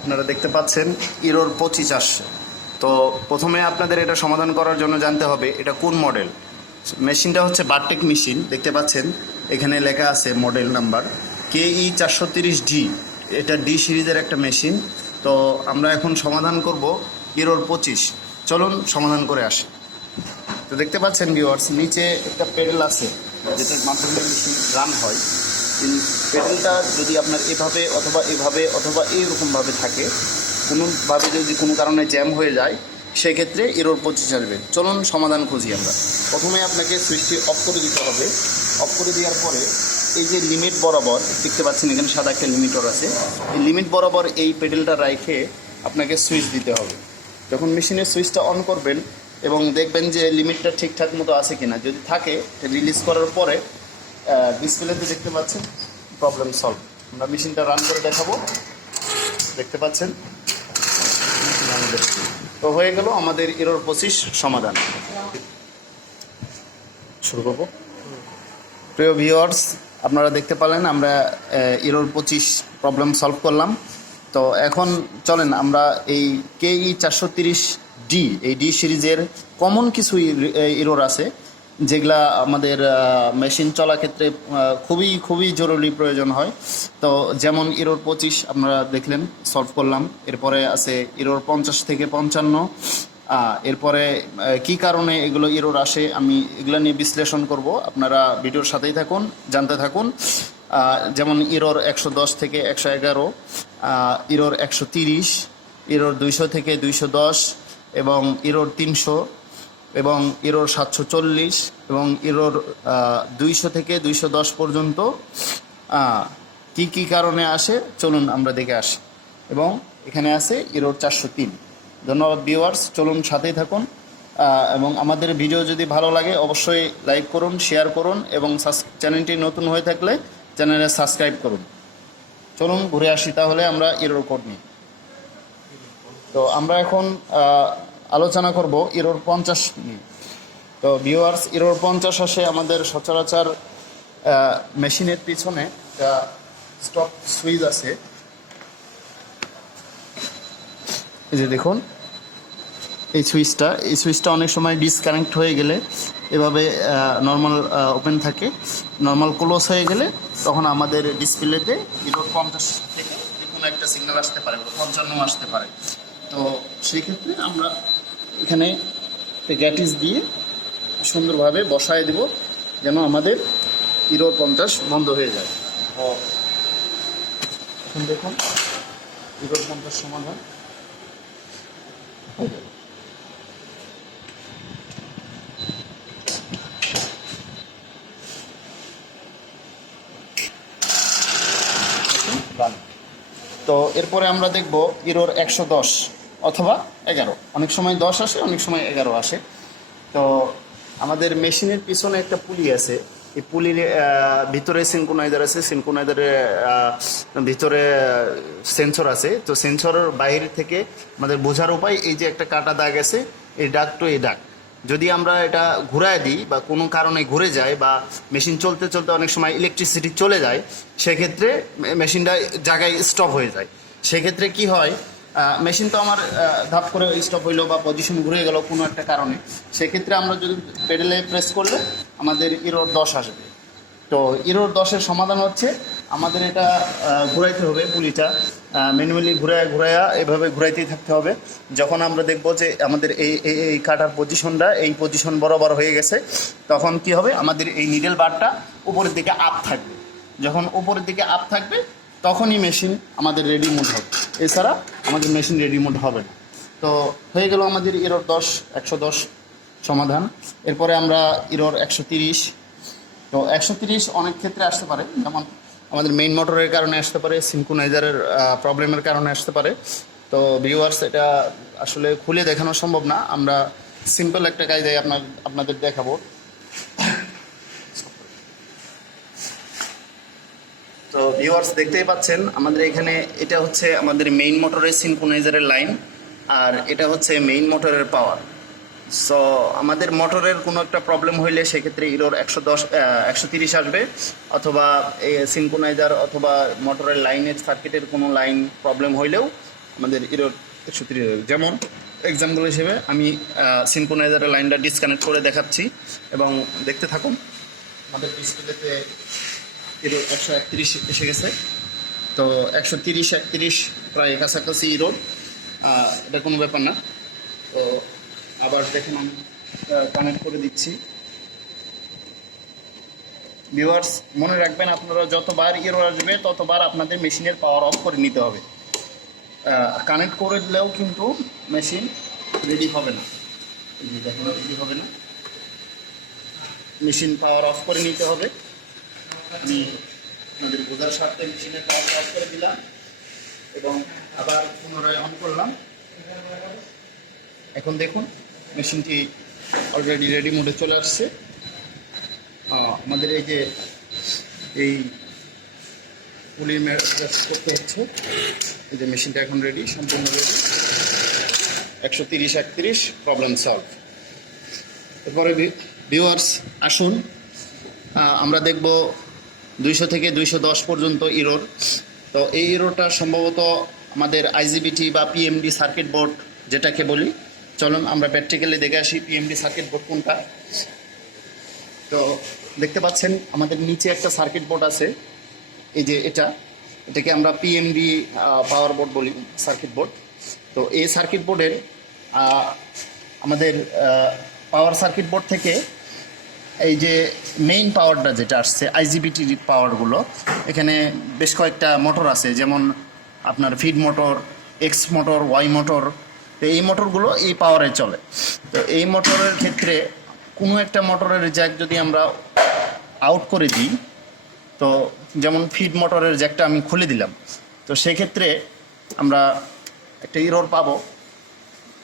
আপনারা দেখতে পাচ্ছেন ইরোর 25 আসছে। তো প্রথমে আপনাদের এটা সমাধান করার জন্য জানতে হবে এটা কোন মডেল। মেশিনটা হচ্ছে বারটেক মেশিন, দেখতে পাচ্ছেন এখানে লেখা আছে মডেল নাম্বার KE 430D। এটা ডি সিরিজের একটা মেশিন। তো আমরা এখন সমাধান করব ইরোর 25। চলুন সমাধান করে আসি। তো দেখতে পাচ্ছেন ভিউয়ার্স, নিচে একটা পেডেল আছে যেটার মাধ্যমে মেশিন রান হয়। এই পেডেলটা যদি আপনার এভাবে অথবা এভাবে অথবা এইরকমভাবে থাকে, কোনোভাবে যদি কোনো কারণে জ্যাম হয়ে যায়, সেক্ষেত্রে ইরোর 25 আসবে। চলুন সমাধান খুঁজি আমরা। প্রথমে আপনাকে সুইচটি অফ করে দিতে হবে। অফ করে দেওয়ার পরে এই যে লিমিট বরাবর দেখতে পাচ্ছেন এখানে সাদা একটা লিমিটর আছে, এই লিমিট বরাবর এই পেডেলটা রেখে আপনাকে সুইচ দিতে হবে। যখন মেশিনের সুইচটা অন করবেন এবং দেখবেন যে লিমিটটা ঠিকঠাক মতো আছে কিনা, যদি থাকে রিলিজ করার পরে ডিসপ্লেতে দেখতে পাচ্ছেন প্রবলেম সলভ। আমরা মেশিনটা রান করে দেখাবো, দেখতে পাচ্ছেন। তো হয়ে গেল আমাদের ইরোর 25 সমাধান। শুরু করবো। প্রিয় ভিউয়ার্স, আপনারা দেখতে পেলেন আমরা ইরোর 25 প্রবলেম সলভ করলাম। তো এখন চলেন আমরা এই KE 430D এই ডি সিরিজের কমন কিছু ইরোর আছে যেগুলা আমাদের মেশিন চলা ক্ষেত্রে খুবই জরুরি প্রয়োজন হয়। তো যেমন ইরোর 25 আপনারা দেখলেন সলভ করলাম। এরপরে আছে ইরোর 50 থেকে 55। এরপরে কি কারণে এগুলো ইরোর আসে আমি এগুলো নিয়ে বিশ্লেষণ করব। আপনারা ভিডিওর সাথেই থাকুন, জানতে থাকুন। যেমন ইরোর 110 থেকে 111, ইরোর 130, ইরোর 200 থেকে 210 এবং ইরোর 300 এবং ইরোর 740 এবং ইরোর 200 থেকে 210 পর্যন্ত কি কারণে আসে চলুন আমরা দেখে আসি। এবং এখানে আছে ইরোর 403। ধন্যবাদ ভিউয়ার্স, চলুন সাথেই থাকুন। এবং আমাদের ভিডিও যদি ভালো লাগে অবশ্যই লাইক করুন, শেয়ার করুন এবং চ্যানেলটি নতুন হয়ে থাকলে চ্যানেলে সাবস্ক্রাইব করুন। চলুন ঘুরে আসি তাহলে আমরা ইরোর কোড নিয়ে। তো আমরা এখন আলোচনা করব ইরোর 50 নিয়ে। তো ভিউয়ার্স, ইরোর 50 আসে আমাদের সচরাচর মেশিনের পিছনে একটা স্টপ সুইচ আছে, এই যে দেখুন এই সুইচটা অনেক সময় ডিসকানেক্ট হয়ে গেলে এভাবে নর্মাল ওপেন থাকে, নর্মাল ক্লোজ হয়ে গেলে তখন আমাদের ডিসপ্লেতে ইরোর 50 থেকে যে কোনো একটা সিগন্যাল আসতে পারে, 55 আসতে পারে। তো সেই ক্ষেত্রে আমরা এখানে গ্যাটিস দিয়ে সুন্দরভাবে বসায় দেব যেন আমাদের ইরোর 50 বন্ধ হয়ে যায়। তো এখন দেখুন ইরোর 50 সমাধান হয়ে যাবে। তো এরপরে আমরা দেখব ইরোর 110 অথবা 11। অনেক সময় 10 আসে, অনেক সময় 11 আসে। তো আমাদের মেশিনের পিছনে একটা পুলি আছে, এই পুলির ভিতরে সিনক্রোনাইজার আছে, সিনক্রোনাইজারের ভিতরে সেন্সর আছে। তো সেন্সরের বাইরে থেকে আমাদের বোঝার উপায় এই যে একটা কাটা দাগ আছে, এই দাগ টু এই দাগ যদি আমরা এটা ঘুরায় দিই বা কোনো কারণে ঘুরে যায় বা মেশিন চলতে চলতে অনেক সময় ইলেকট্রিসিটি চলে যায়, সেক্ষেত্রে মেশিনটা জায়গায় স্টপ হয়ে যায়। সেক্ষেত্রে কি হয়, মেশিন তো আমার ধাপ করে স্টপ হইলো বা পজিশন ঘুরে গেল কোনো একটা কারণে, সেক্ষেত্রে আমরা যদি পেডেলে প্রেস করলে আমাদের ইরোর 10 আসবে। তো ইরোর 10-এর সমাধান হচ্ছে আমাদের এটা ঘুরাইতে হবে, পুলিটা ম্যানুয়ালি ঘুরাইয়া এভাবে ঘুরাইতেই থাকতে হবে। যখন আমরা দেখব যে আমাদের এই কাটার পজিশনটা এই পজিশন বরাবর হয়ে গেছে, তখন কি হবে, আমাদের এই নিডেল বারটা উপরের দিকে আপ থাকবে। যখন উপরের দিকে আপ থাকবে তখনই মেশিন আমাদের রেডি মোড হবে, এছাড়া আমাদের মেশিন রেডি মোড হবে না। তো হয়ে গেল আমাদের ইরোর 110 সমাধান। এরপরে আমরা ইরোর 130। তো 130 অনেক ক্ষেত্রে আসতে পারে, যেমন আমাদের মেইন মোটরের কারণে আসতে পারে, সিনক্রোনাইজারের প্রবলেমের কারণে আসতে পারে। তো ভিউয়ার্স, এটা আসলে খুলে দেখানো সম্ভব না, আমরা সিম্পল একটা কায়দায় আপনাদের দেখাবো। তো ভিউয়ার্স দেখতেই পাচ্ছেন আমাদের এখানে এটা হচ্ছে আমাদের মেইন মোটরের সিনক্রোনাইজারের লাইন, আর এটা হচ্ছে মেইন মোটরের পাওয়ার। সো আমাদের মোটরের কোনো একটা প্রবলেম হইলে সেক্ষেত্রে ইরোর 110 130 আসবে, অথবা সিনক্রোনাইজার অথবা মোটরের লাইনের সার্কিটের কোনো লাইন প্রবলেম হইলেও আমাদের ইরোর 130 আসবে। যেমন এক্সাম্পল হিসেবে আমি সিনক্রোনাইজারের লাইনটা ডিসকানেক্ট করে দেখাচ্ছি এবং দেখতে থাকুন। আমাদের ডিসপ্লেতে ইরোর 131 এসে গেছে। তো 130 31 প্রায় কাছাকাছি ইরোর, এটা কোনো ব্যাপার না। তো আবার দেখুন আমি কানেক্ট করে দিচ্ছি। ভিউয়ার্স, মনে রাখবেন আপনারা যতবার এরর আসবে ততবার আপনাদের মেশিনের পাওয়ার অফ করে নিতে হবে। কানেক্ট করে দিলেও কিন্তু মেশিন রেডি হবে না, দেখুন রেডি হবে না, মেশিন পাওয়ার অফ করে নিতে হবে। আমি আপনাদের বোঝার স্বার্থে মেশিনের পাওয়ার অফ করে দিলাম এবং আবার পুনরায় অন করলাম। এখন দেখুন মেশিনটি অলরেডি রেডি মোডে চলে আসছে। আমাদের এই পুলি করতে হচ্ছে। এই যে মেশিনটা এখন রেডি, সম্পূর্ণ রেডি। 130 31 problem solve. এরপরে ভিউয়ার্স আসুন আমরা দেখব 200 থেকে 210 পর্যন্ত ইরোর। তো এই ইরোরটা সম্ভবত আমাদের আইজিবিটি বা পিএমডি সার্কিট বোর্ড যেটাকে বলি। চলুন আমরা প্র্যাকটিক্যালি দেখে আসি পিএমডি সার্কিট বোর্ড কোনটা। তো দেখতে পাচ্ছেন আমাদের নিচে একটা সার্কিট বোর্ড আছে, এই যে এটাকে আমরা পিএমডি পাওয়ার বোর্ড বলি, সার্কিট বোর্ড। তো এই সার্কিট বোর্ডের আমাদের পাওয়ার সার্কিট বোর্ড থেকে এই যে মেইন পাওয়ারটা যেটা আসছে আইজিবিটি পাওয়ারগুলো, এখানে বেশ কয়েকটা মোটর আছে, যেমন আপনার feed motor, X motor, Y motor. তো এই মোটরগুলো এই পাওয়ারে চলে। তো এই মোটরের ক্ষেত্রে কোনো একটা মোটরের জ্যাক যদি আমরা আউট করে দিই, তো যেমন ফিড মোটরের জ্যাকটা আমি খুলে দিলাম, তো সেক্ষেত্রে আমরা একটা ইরর পাবো।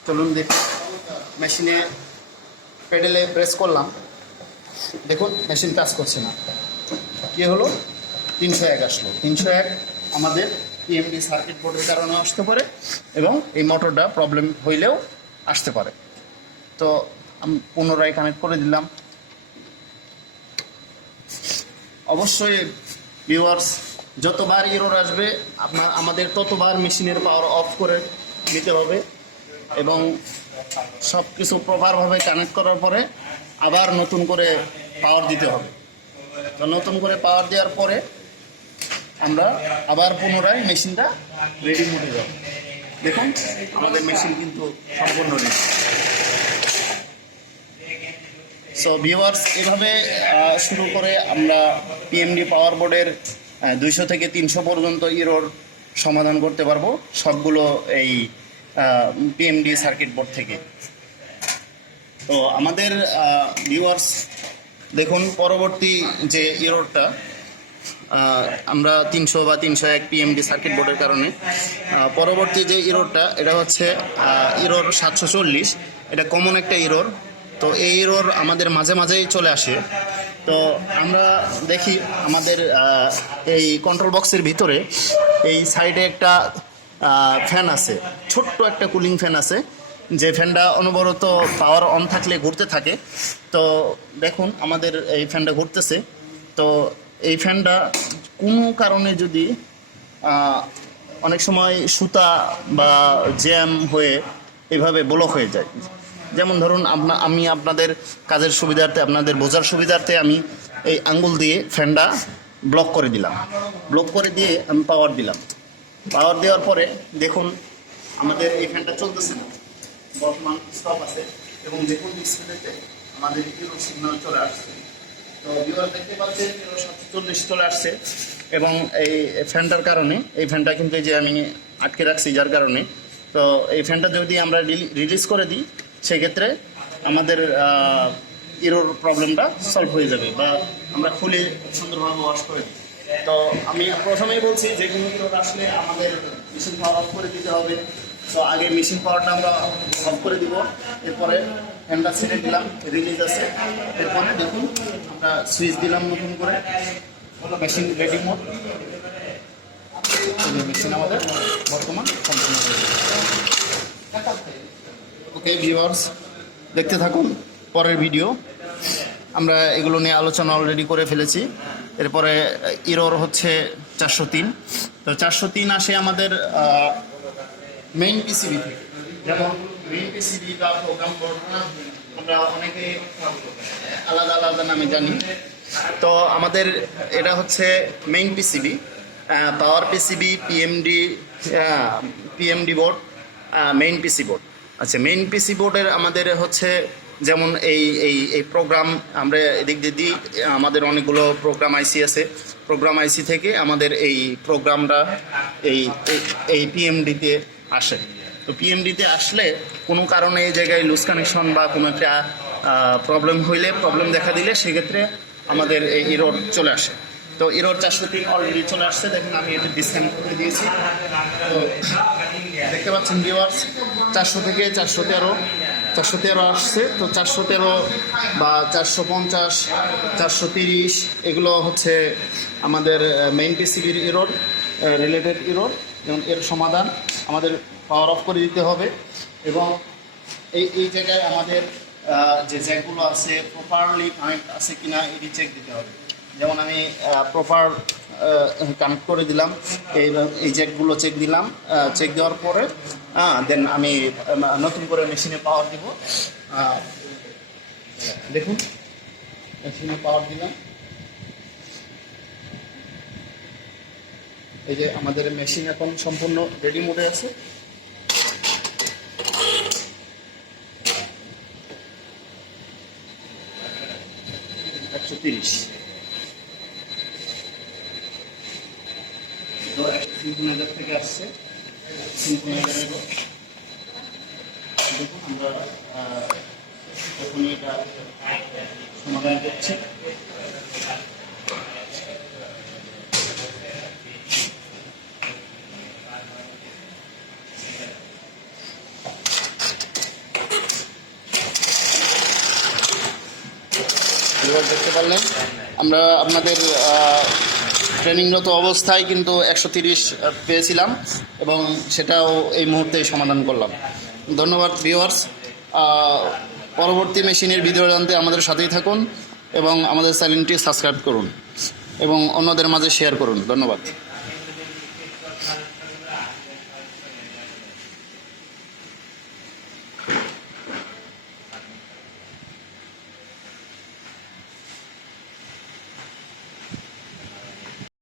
চলুন দেখুন, মেশিনে পেডেলে প্রেস করলাম, দেখুন মেশিন কাজ করছে না। কী হলো? 301 আসলো। 301 আমাদের পিএমডি সার্কিট বোর্ডের কারণে আসতে পারে এবং এই মোটরটা প্রবলেম হইলেও আসতে পারে। তো আমি পুনরায় কানেক্ট করে দিলাম। অবশ্যই ভিউয়ার্স, যতবার এরর আসবে আমাদের ততবার মেশিনের পাওয়ার অফ করে নিতে হবে এবং সব কিছু প্রপারভাবে কানেক্ট করার পরে আবার নতুন করে পাওয়ার দিতে হবে। তো নতুন করে পাওয়ার দেওয়ার পরে আমরা আবার পুনরায় মেশিনটা রেডি মোডে যাব। দেখুন আমাদের মেশিন কিন্তু সম্পূর্ণ রেডি। সো ভিউয়ার্স, এভাবে শুরু করে আমরা পিএমডি পাওয়ার বোর্ডের 200 থেকে 300 পর্যন্ত ইরোর সমাধান করতে পারবো, সবগুলো এই পিএমডি সার্কিট বোর্ড থেকে। তো আমাদের ভিউয়ার্স দেখুন, পরবর্তী যে ইরোরটা আমরা 300 বা 301 পিএমডি সার্কিট বোর্ডের কারণে পরবর্তী যে ইরোরটা, এটা হচ্ছে ইরোর 740। এটা কমন একটা ইরোর। তো এই ইরোর আমাদের মাঝে মাঝেই চলে আসে। তো আমরা দেখি আমাদের এই কন্ট্রোল বক্সের ভিতরে এই সাইডে একটা ফ্যান আছে, ছোট্ট একটা কুলিং ফ্যান আছে, যে ফ্যানটা অনবরত পাওয়ার অন থাকলে ঘুরতে থাকে। তো দেখুন আমাদের এই ফ্যানটা ঘুরতেছে। তো এই ফ্যানটা কোনো কারণে যদি অনেক সময় সুতা বা জ্যাম হয়ে এভাবে ব্লক হয়ে যায়, যেমন ধরুন আমি আপনাদের কাজের সুবিধার্থে, আপনাদের বোঝার সুবিধার্থে আমি এই আঙ্গুল দিয়ে ফ্যানটা ব্লক করে দিলাম। ব্লক করে দিয়ে আমি পাওয়ার দিলাম। পাওয়ার দেওয়ার পরে দেখুন আমাদের এই ফ্যানটা চলতেছে না, বর্তমান স্টপ আছে এবং দেখুন ডিসপ্লেতে আমাদের ইরোর সিগন্যাল চলে আসছে। তো ভিউয়ার দেখতে পাচ্ছেন ইরোর 740 চলে আসছে এবং এই ফ্যানটার কারণে, এই ফ্যানটা কিন্তু এই যে আমি আটকে রাখছি যার কারণে, তো এই ফ্যানটা যদি আমরা রিলিজ করে দিই সেক্ষেত্রে আমাদের ইরোর প্রবলেমটা সলভ হয়ে যাবে, বা আমরা খুলে সুন্দরভাবে ওয়াশ করে দিই। তো আমি প্রথমেই বলছি যে কোনো ইরোর আসলে আমাদের মেশিন পাওয়ার অফ করে দিতে হবে। তো আগে মেশিন পাওয়ারটা আমরা অফ করে দিব, এরপরে ফ্যানটা ছেড়ে দিলাম, রিলিজ আছে। এরপরে দেখুন আমরা সুইচ দিলাম নতুন করে, মেশিন রেডি মোড। মেশিন আমাদের বর্তমান সম্পূর্ণ। ওকে ভিউয়ার্স, দেখতে থাকুন পরের ভিডিও। আমরা এগুলো নিয়ে আলোচনা অলরেডি করে ফেলেছি। এরপরে ইরোর হচ্ছে 403। তো 403 আসে আমাদের মেইন পিসিবি থেকে। যেমন মেইন পিসিবি বা প্রোগ্রাম বোর্ড আমরা অনেকে আলাদা আলাদা নামে জানি। তো আমাদের এটা হচ্ছে মেইন পিসিবি, পাওয়ার পিসিবি, পিএমডি বোর্ড, মেইন পিসি বোর্ড। আচ্ছা, মেইন পিসি বোর্ডের আমাদের হচ্ছে যেমন এই এই এই প্রোগ্রাম আমরা এদিক দিয়ে দিই। আমাদের অনেকগুলো প্রোগ্রাম আইসি আছে। প্রোগ্রাম আইসি থেকে আমাদের এই প্রোগ্রামটা এই এই পিএমডিতে আসে। তো পিএমডিতে আসলে কোনো কারণে এই জায়গায় লুজ কানেকশন বা কোনো একটা প্রবলেম দেখা দিলে সেক্ষেত্রে আমাদের এই ইরোর চলে আসে। তো ইরোর 403 অলরেডি চলে আসছে, দেখুন আমি এটা ডিসকানেক্ট করে দিয়েছি। তো দেখতে পাচ্ছেন ভিউয়ার্স, 400 থেকে 413 আসছে। তো 413 বা 450, 430 এগুলো হচ্ছে আমাদের মেইন পিসিবির ইরোর, রিলেটেড ইরোর। যেমন এর সমাধান আমাদের পাওয়ার অফ করে দিতে হবে এবং এই জায়গায় আমাদের যে জ্যাকগুলো আছে প্রপারলি কানেক্ট আছে কিনা এটি চেক দিতে হবে। যেমন আমি প্রপার কানেক্ট করে দিলাম, এই জ্যাকগুলো চেক দিলাম। চেক দেওয়ার পরে দেন আমি নতুন করে মেশিনে পাওয়ার দিব। দেখুন মেশিনে পাওয়ার দিলাম। এই যে আমাদের মেশিন এখন সম্পূর্ণ রেডি মোডে আছে। সিনক্রোনাইজার থেকে আসছে। সিনক্রোনাইজারের দেখুন আমরা এখন এটা সমাধান করছি। দেখতে পারলেন আমরা আপনাদের ট্রেনিংরত অবস্থায় কিন্তু 130 পেয়েছিলাম এবং সেটাও এই মুহূর্তে সমাধান করলাম। ধন্যবাদ ভিউয়ার্স। পরবর্তী মেশিনের ভিডিও জানতে আমাদের সাথেই থাকুন এবং আমাদের চ্যানেলটি সাবস্ক্রাইব করুন এবং অন্যদের মাঝে শেয়ার করুন। ধন্যবাদ।